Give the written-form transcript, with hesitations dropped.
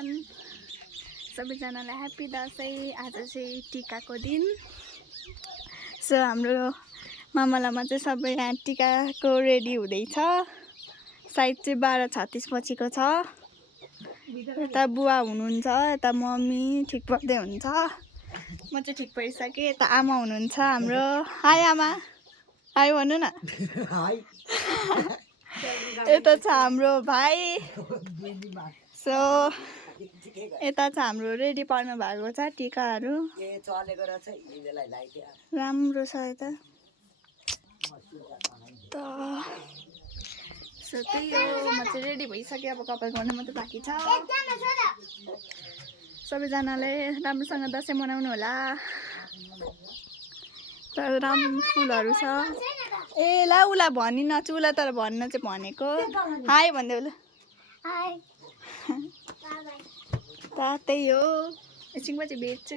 बिहान सबैजनालाई ह्याप्पी दसैँ। आज चाहिँ टिकाको दिन। सो हाम्रो मामलामा चाहिँ सबै यहाँ टिकाको रेडी हुँदैछ। सायद चाहिँ 12:36 बजेको छ। यता बुवा हुनुहुन्छ, यता मम्मी ठिक पर्दै हुन्छ, म चाहिँ ठिक परिसकेँ। यता आमा हुनुहुन्छ हाम्रो। हाई आमा, हाई भन्नु न। यता छ हाम्रो भाइ। सो यता छ हाम्रो रेडी पार्नु भएको छ टिकाहरू। राम्रो छ यता। सो त्यही हो, म चाहिँ रेडी भइसकेँ। अब कपाल गर्नु मात्रै बाँकी छ। सबैजनाले राम्रोसँग दसैँ मनाउनु होला। तर राम्रो फुलहरू छ। ए ला उसलाई भनि नछु, उसलाई तर भन्न चाहिँ भनेको। हाई भन्दै उसले। हाई। त्यही हो, एकछिनमा चाहिँ भेट्छु।